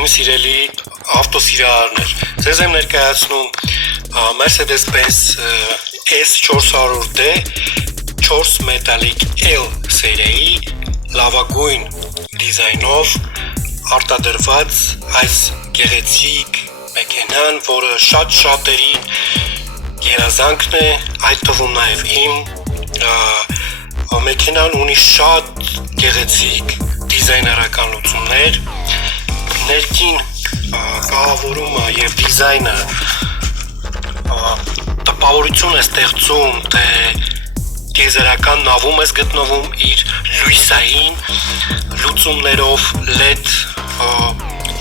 Իմ սիրելի ավտոսիրահարներ, ձեզ եմ ներկայացնում Mercedes-Benz S400D 4 Metallic L սերիայի լավագույն դիզայնով արտադրված այս գեղեցիկ մեքենան, որը շատերի երազանքն է, այդ թվում նաև իմ։ Մեքենան ունի շատ գեղեցիկ դիզայներական լուծումներ, ներքին կահավորումը և դիզայնը տպավորություն է ստեղծում, թե տիեզերական նավում ես գտնվում իր լույսային լուծումներով LED,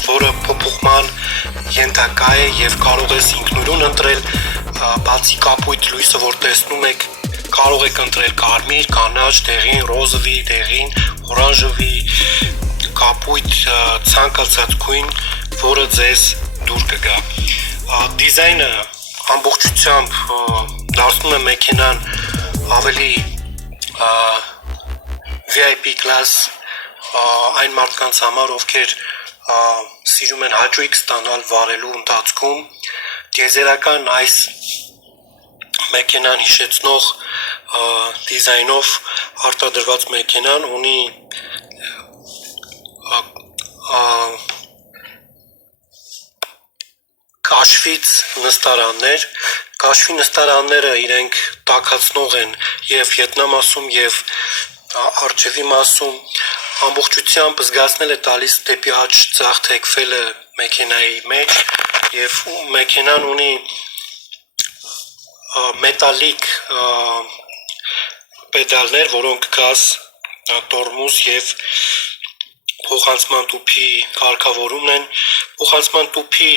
որը փոփոխման ենթակա է և կարող ես ինքնուրույն ընտրել, բացի կապույտ լույսը, որ տեսնում եք, կարող եք ընտրել կարմիր, կանաչ, դեղին, ռոզովի, դեղին, օրանժովի, կապույտ, ցանկացած գույն, որը ձեզ դուր կգա։ Դիզայնը ամբողջությամբ դարձնում է մեքենան ավելի VIP class այն մարդկանց համար, ովքեր սիրում են հաճույք ստանալ վարելու ընթացքում։ Տիեզերական այս մեքենան հիշեցնող դիզայնով արտադրված մեքենան ունի կաշվից նստարաններ։ Կաշվի նստարանները իրենք տաքացնող են և ետնամասում և առջևի մասում, ամբողջությամբ զգացնել է տալիս դեպի աջ ձախ թեքվելը մեքենայի մեջ, և մեքենան ունի մետալիկ պեդալներ, որոնք գազ, տորմուզ և փոխանցման տուփի կարգավորումն են։ Փոխանցման տուփի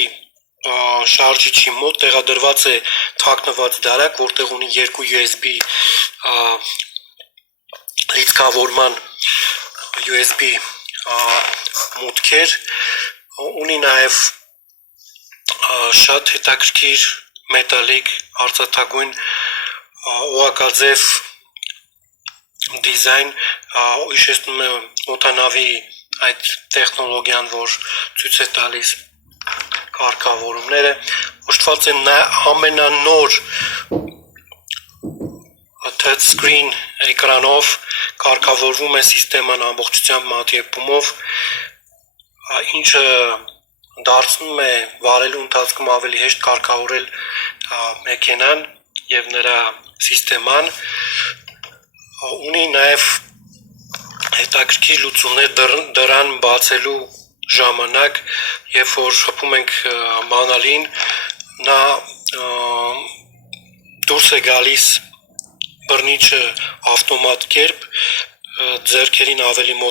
շարժիչի մոտ տեղադրված է թաքնված դարակ, որտեղ ունի երկու USB լիցքավորման USB մուտքեր, ունի նաև շատ հետաքրքիր մետալիկ արծաթագույն օղակաձև դիզայն, հիշեցնում է օդանավի այդ տեխնոլոգիան, որ ցույց է տալիս կարգավորումները, օժտված է ամենանոր touchscreen էկրանով, կարգավորվում է սիստեման ամբողջությամբ մատյեպումով, ինչը դարձնում է վարելու ընթացքում ավելի հեշտ կարգավորել մեքենան և նրա սիստեման։ Ունի նաև հետաքրքիր լուծումներ դռան բացելու ժամանակ, երբ որ շփում ենք մանալին, նա դուրս է գալիս բռնիչը ավտոմատ կերպ, ձեռքերին ավելի մոտ